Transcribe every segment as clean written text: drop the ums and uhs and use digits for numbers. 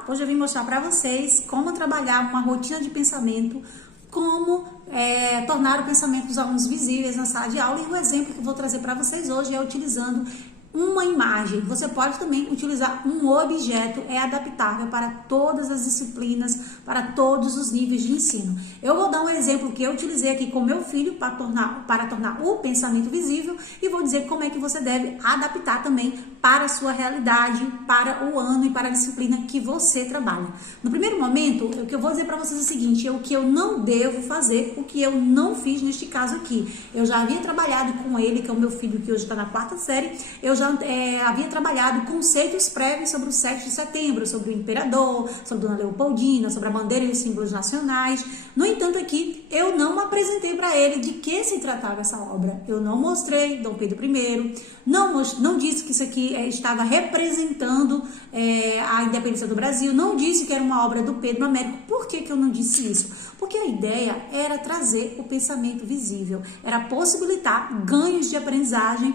Olá, hoje eu vim mostrar para vocês como trabalhar uma rotina de pensamento, como tornar o pensamento dos alunos visíveis na sala de aula. E o exemplo que eu vou trazer para vocês hoje é utilizando uma imagem. Você pode também utilizar um objeto, é adaptável para todas as disciplinas, para todos os níveis de ensino. Eu vou dar um exemplo que eu utilizei aqui com meu filho para tornar o pensamento visível e vou dizer como é que você deve adaptar também para a sua realidade, para o ano e para a disciplina que você trabalha. No primeiro momento, o que eu vou dizer para vocês é o seguinte: o que eu não devo fazer, o que eu não fiz neste caso aqui. Eu já havia trabalhado com ele, que é o meu filho que hoje está na 4ª série, eu já havia trabalhado conceitos prévios sobre o 7 de setembro, sobre o imperador, sobre Dona Leopoldina, sobre a bandeira e os símbolos nacionais. No entanto, aqui eu não apresentei para ele de que se tratava essa obra. Eu não mostrei Dom Pedro I, não disse que isso aqui estava representando a independência do Brasil, não disse que era uma obra do Pedro Américo. Por que eu não disse isso? Porque a ideia era trazer o pensamento visível, era possibilitar ganhos de aprendizagem,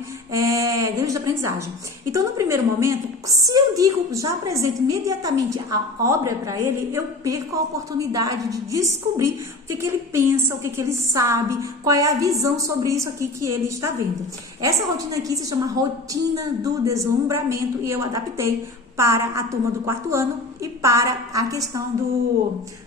Então, no primeiro momento, se eu já apresento imediatamente a obra para ele, eu perco a oportunidade de descobrir o que ele pensa, o que ele sabe, qual é a visão sobre isso aqui que ele está vendo. Essa rotina aqui se chama rotina do deslumbramento e eu adaptei para a turma do 4º ano e para a questão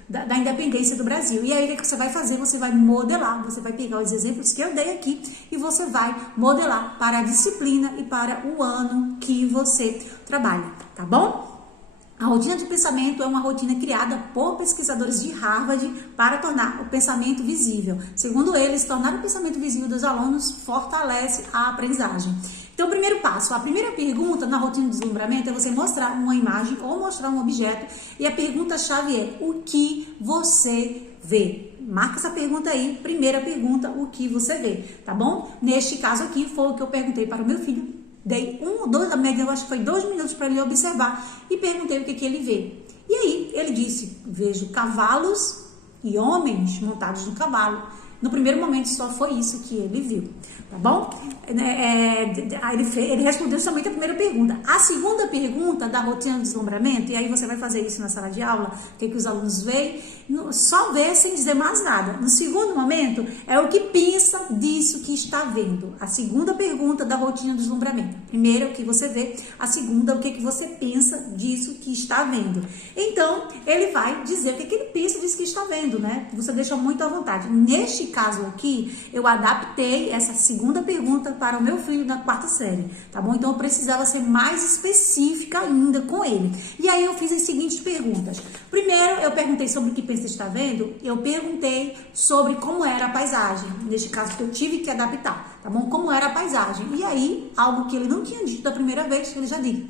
da independência do Brasil. E aí o que você vai fazer? Você vai modelar, você vai pegar os exemplos que eu dei aqui e você vai modelar para a disciplina e para o ano que você trabalha, tá bom? A rotina de pensamento é uma rotina criada por pesquisadores de Harvard para tornar o pensamento visível. Segundo eles, tornar o pensamento visível dos alunos fortalece a aprendizagem. Então, o primeiro passo, a primeira pergunta na rotina de deslumbramento é você mostrar uma imagem ou mostrar um objeto. E a pergunta-chave é: o que você vê? Marca essa pergunta aí, primeira pergunta, o que você vê, tá bom? Neste caso aqui, foi o que eu perguntei para o meu filho. Dei a média, eu acho que foi 2 minutos para ele observar e perguntei o que ele vê. E aí, ele disse: vejo cavalos e homens montados no cavalo. No primeiro momento, só foi isso que ele viu, tá bom? Ele respondeu somente a primeira pergunta. A segunda pergunta da rotina de deslumbramento, e aí você vai fazer isso na sala de aula, o que os alunos veem, só vê sem dizer mais nada. No segundo momento, é o que pensa disso que está vendo. A segunda pergunta da rotina de deslumbramento. A primeira, o que você vê. A segunda, o que você pensa disso que está vendo. Então, ele vai dizer o que ele pensa disso que está vendo, né? Você deixa muito à vontade. Neste caso aqui, eu adaptei essa segunda pergunta para o meu filho na 4ª série, tá bom? Então, eu precisava ser mais específica ainda com ele. E aí, eu fiz as seguintes perguntas. Primeiro, eu perguntei sobre o que pensa está vendo. Eu perguntei sobre como era a paisagem. Neste caso, que eu tive que adaptar, tá bom? Como era a paisagem. E aí, algo que ele não tinha dito da primeira vez, ele já disse,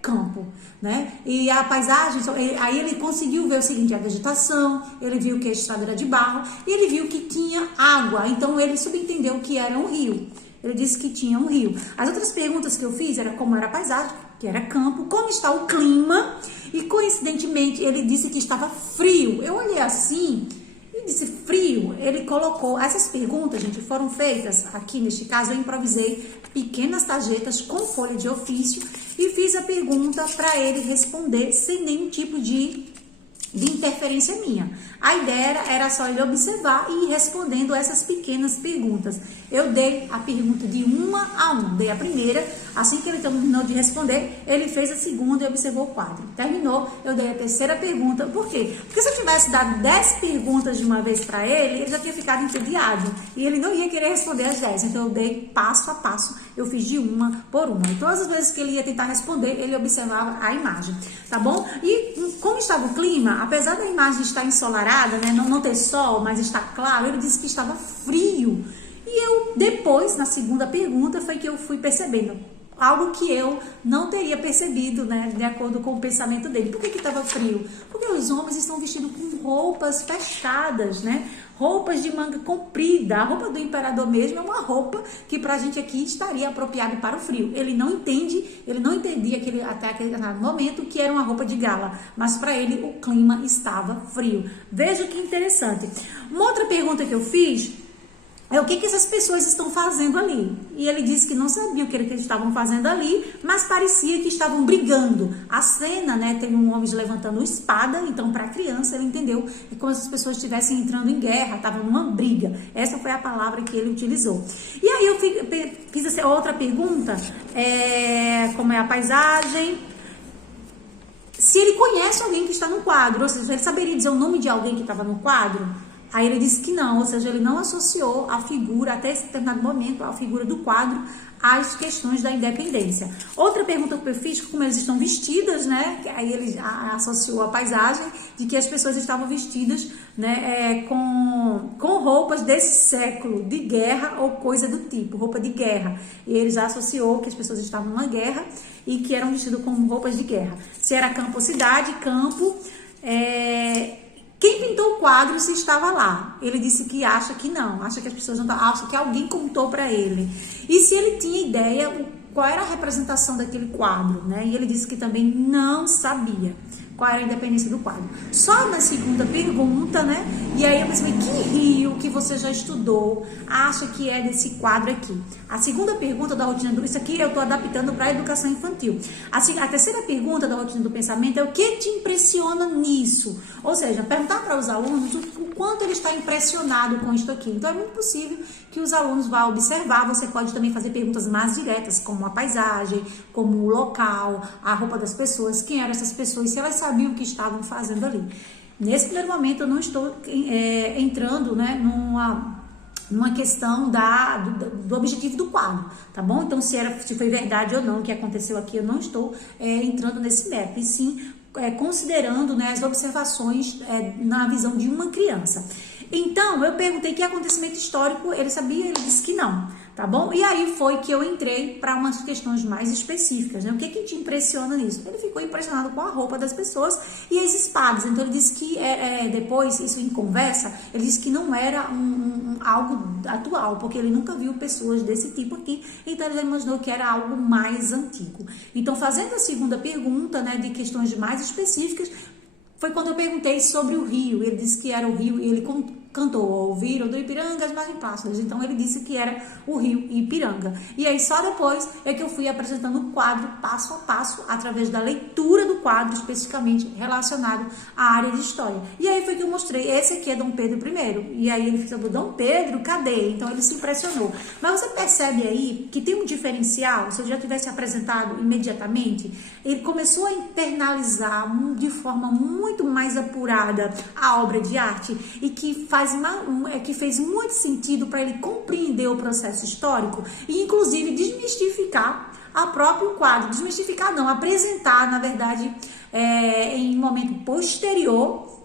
campo, né? E a paisagem, aí ele conseguiu ver o seguinte: a vegetação, ele viu que a estrada era de barro e ele viu que tinha água, então ele subentendeu que era um rio. Ele disse que tinha um rio. As outras perguntas que eu fiz era como era a paisagem, que era campo, como está o clima, e coincidentemente ele disse que estava frio. Eu olhei assim e disse frio. Ele colocou, essas perguntas, gente, foram feitas, aqui neste caso eu improvisei pequenas tarjetas com folha de ofício e fiz a pergunta para ele responder sem nenhum tipo de interferência minha. A ideia era só ele observar e ir respondendo essas pequenas perguntas. Eu dei a pergunta de 1 a 1. Dei a primeira, assim que ele terminou de responder, ele fez a segunda e observou o quadro. Terminou, eu dei a terceira pergunta. Por quê? Porque se eu tivesse dado 10 perguntas de uma vez para ele, ele já tinha ficado entediado e ele não ia querer responder as 10. Então eu dei passo a passo, eu fiz de uma por uma. E todas as vezes que ele ia tentar responder, ele observava a imagem, tá bom? E como estava o clima, apesar da imagem estar ensolarada, né, não ter sol, mas está claro, ele disse que estava frio. E eu, depois, na segunda pergunta, foi que eu fui percebendo algo que eu não teria percebido, né, de acordo com o pensamento dele. Por que estava frio? Porque os homens estão vestidos com roupas fechadas, né? Roupas de manga comprida. A roupa do imperador mesmo é uma roupa que pra gente aqui estaria apropriada para o frio. Ele não entendia até aquele momento que era uma roupa de gala, mas para ele o clima estava frio. Veja que interessante. Uma outra pergunta que eu fiz o que essas pessoas estão fazendo ali. E ele disse que não sabia o que eles estavam fazendo ali, mas parecia que estavam brigando. A cena, né, tem um homem levantando uma espada, então para a criança ele entendeu que como se as pessoas estivessem entrando em guerra, estavam numa briga. Essa foi a palavra que ele utilizou. E aí eu fiz essa outra pergunta, como é a paisagem, se ele conhece alguém que está no quadro, ou seja, ele saberia dizer o nome de alguém que estava no quadro. Aí ele disse que não, ou seja, ele não associou a figura, até esse determinado momento, a figura do quadro às questões da independência. Outra pergunta que eu fiz, como eles estão vestidas, né? Aí ele associou a paisagem de que as pessoas estavam vestidas, né, com roupas desse século, de guerra ou coisa do tipo, roupa de guerra. E ele já associou que as pessoas estavam numa guerra e que eram vestidas com roupas de guerra. Se era campo ou cidade, campo. Quem pintou o quadro se estava lá? Ele disse que acha que não, acha que as pessoas não estavam, acha que alguém contou para ele. E se ele tinha ideia qual era a representação daquele quadro, né? E ele disse que também não sabia qual era a independência do quadro. Só na segunda pergunta, né? E aí eu pensei, que rio que você já estudou acha que é desse quadro aqui? A segunda pergunta da rotina do... Isso aqui eu estou adaptando para a educação infantil. A terceira pergunta da rotina do pensamento é o que te impressiona nisso? Ou seja, perguntar para os alunos o quanto ele está impressionado com isso aqui. Então é muito possível que os alunos vão observar. Você pode também fazer perguntas mais diretas, como a paisagem, como o local, a roupa das pessoas, quem eram essas pessoas, se elas sabiam o que estavam fazendo ali. Nesse primeiro momento eu não estou entrando, né, numa questão do objetivo do quadro, tá bom? Então se foi verdade ou não o que aconteceu aqui, eu não estou entrando nesse método, e sim considerando, né, as observações na visão de uma criança. Então eu perguntei que acontecimento histórico ele sabia, ele disse que não. Tá bom? E aí foi que eu entrei para umas questões mais específicas, né? O que te impressiona nisso? Ele ficou impressionado com a roupa das pessoas e as espadas. Então ele disse que depois, isso em conversa, ele disse que não era algo atual, porque ele nunca viu pessoas desse tipo aqui. Então ele imaginou que era algo mais antigo. Então, fazendo a segunda pergunta, né, de questões mais específicas, foi quando eu perguntei sobre o rio. Ele disse que era o rio e ele cantou Ouviram do Ipiranga as margens plácidas. Então ele disse que era o rio Ipiranga. E aí só depois é que eu fui apresentando o quadro passo a passo, através da leitura do quadro especificamente relacionado à área de história. E aí foi que eu mostrei, esse aqui é Dom Pedro I. E aí ele fez, Dom Pedro, cadê? Então ele se impressionou. Mas você percebe aí que tem um diferencial, se eu já tivesse apresentado imediatamente, ele começou a internalizar de forma muito mais apurada a obra de arte e que fez muito sentido para ele compreender o processo histórico e, inclusive, desmistificar a próprio quadro. Desmistificar não, apresentar, na verdade, em um momento posterior,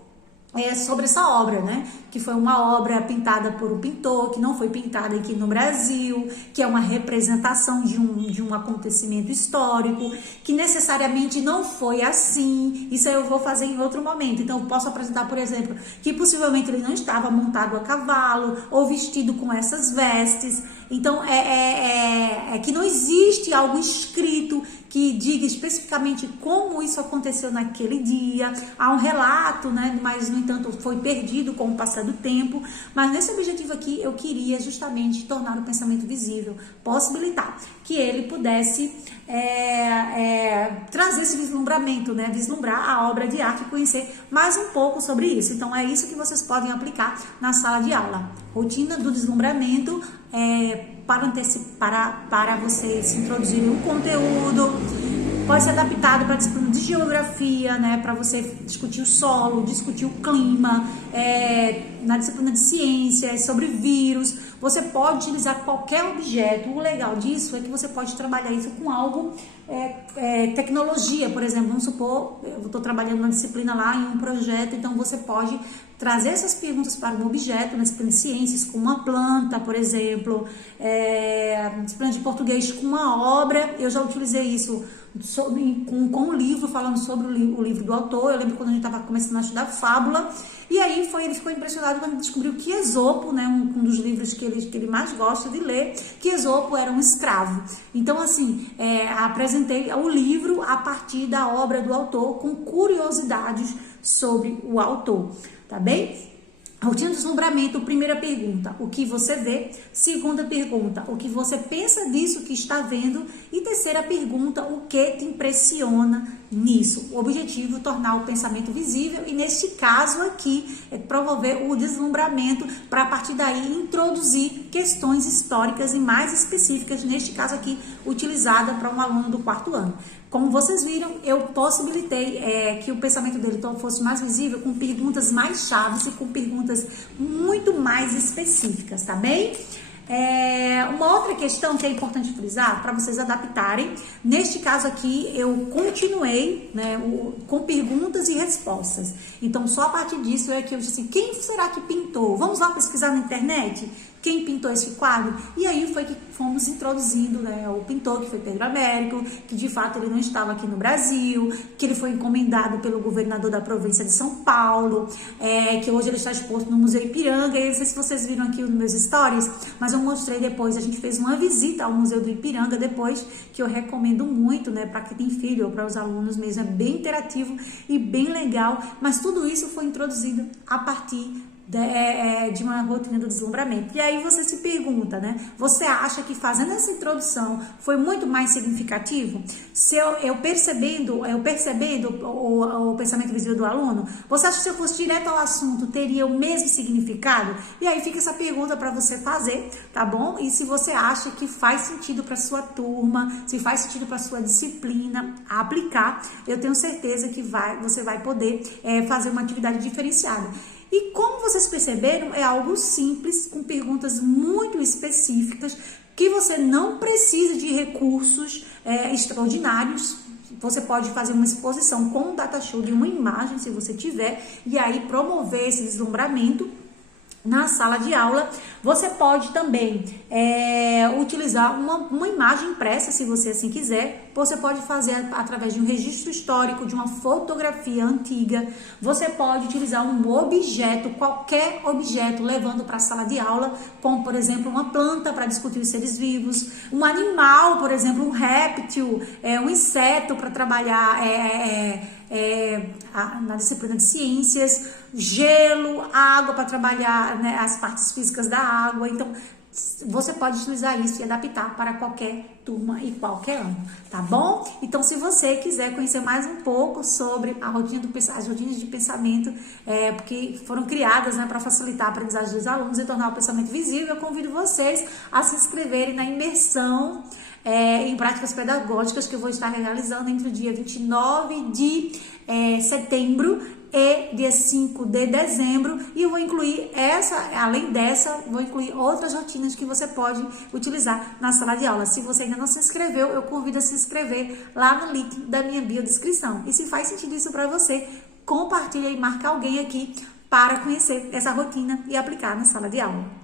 sobre essa obra, né? Que foi uma obra pintada por um pintor, que não foi pintada aqui no Brasil, que é uma representação de um acontecimento histórico, que necessariamente não foi assim. Isso aí eu vou fazer em outro momento. Então eu posso apresentar, por exemplo, que possivelmente ele não estava montado a cavalo ou vestido com essas vestes. Então que não existe algo escrito que diga especificamente como isso aconteceu naquele dia. Há um relato, né? Mas no entanto foi perdido com o passar do tempo. Mas nesse objetivo aqui eu queria justamente tornar o pensamento visível, possibilitar que ele pudesse trazer esse vislumbramento, né? Vislumbrar a obra de arte e conhecer mais um pouco sobre isso. Então é isso que vocês podem aplicar na sala de aula. Rotina do deslumbramento para você se introduzir um conteúdo. Pode ser adaptado para a disciplina de geografia, né? Para você discutir o solo, discutir o clima, na disciplina de ciências, sobre vírus. Você pode utilizar qualquer objeto. O legal disso é que você pode trabalhar isso com algo, tecnologia, por exemplo. Vamos supor, eu estou trabalhando na disciplina lá em um projeto, então você pode trazer essas perguntas para um objeto na disciplina de ciências, com uma planta, por exemplo, disciplina de português com uma obra. Eu já utilizei isso com um livro, falando sobre o livro do autor. Eu lembro quando a gente estava começando a estudar fábula, e aí ele ficou impressionado quando descobriu que Esopo, né, um dos livros que ele mais gosta de ler, que Esopo era um escravo. Então, assim, apresentei o livro a partir da obra do autor, com curiosidades sobre o autor, tá bem? Rotina de deslumbramento, primeira pergunta, o que você vê? Segunda pergunta, o que você pensa disso que está vendo? E terceira pergunta, o que te impressiona nisso? O objetivo é tornar o pensamento visível e neste caso aqui é promover o deslumbramento para a partir daí introduzir questões históricas e mais específicas, neste caso aqui utilizada para um aluno do 4º ano. Como vocês viram, eu possibilitei que o pensamento dele fosse mais visível com perguntas mais chaves e com perguntas muito mais específicas, tá bem? Uma outra questão que é importante frisar para vocês adaptarem, neste caso aqui eu continuei, né, com perguntas e respostas. Então só a partir disso é que eu disse assim, quem será que pintou? Vamos lá pesquisar na internet? Quem pintou esse quadro? E aí foi que fomos introduzindo, né, o pintor, que foi Pedro Américo, que de fato ele não estava aqui no Brasil, que ele foi encomendado pelo governador da província de São Paulo, que hoje ele está exposto no Museu Ipiranga. E não sei se vocês viram aqui nos meus stories, mas eu mostrei depois, a gente fez uma visita ao Museu do Ipiranga depois, que eu recomendo muito, né, para quem tem filho ou para os alunos mesmo, é bem interativo e bem legal, mas tudo isso foi introduzido a partir de uma rotina do deslumbramento. E aí você se pergunta, né? Você acha que fazendo essa introdução foi muito mais significativo? Se eu percebendo o pensamento visível do aluno, você acha que se eu fosse direto ao assunto teria o mesmo significado? E aí fica essa pergunta para você fazer, tá bom? E se você acha que faz sentido para sua turma, se faz sentido para sua disciplina aplicar, eu tenho certeza que você vai poder fazer uma atividade diferenciada. E como vocês perceberam, é algo simples, com perguntas muito específicas, que você não precisa de recursos extraordinários. Você pode fazer uma exposição com um data show de uma imagem, se você tiver, e aí promover esse deslumbramento na sala de aula. Você pode também utilizar uma imagem impressa, se você assim quiser. Você pode fazer através de um registro histórico, de uma fotografia antiga. Você pode utilizar um objeto, qualquer objeto, levando para a sala de aula, como, por exemplo, uma planta para discutir os seres vivos, um animal, por exemplo, um réptil, um inseto para trabalhar na disciplina de ciências, gelo, água para trabalhar, né, as partes físicas da água. Então, você pode utilizar isso e adaptar para qualquer turma e qualquer ano, tá bom? Então, se você quiser conhecer mais um pouco sobre as rotinas de pensamento, porque foram criadas, né, para facilitar a aprendizagem dos alunos e tornar o pensamento visível, eu convido vocês a se inscreverem na imersão em práticas pedagógicas que eu vou estar realizando entre o dia 29 de setembro e dia 5 de dezembro, e eu vou incluir além dessa, vou incluir outras rotinas que você pode utilizar na sala de aula. Se você ainda não se inscreveu, eu convido a se inscrever lá no link da minha biodescrição. E se faz sentido isso para você, compartilha e marca alguém aqui para conhecer essa rotina e aplicar na sala de aula.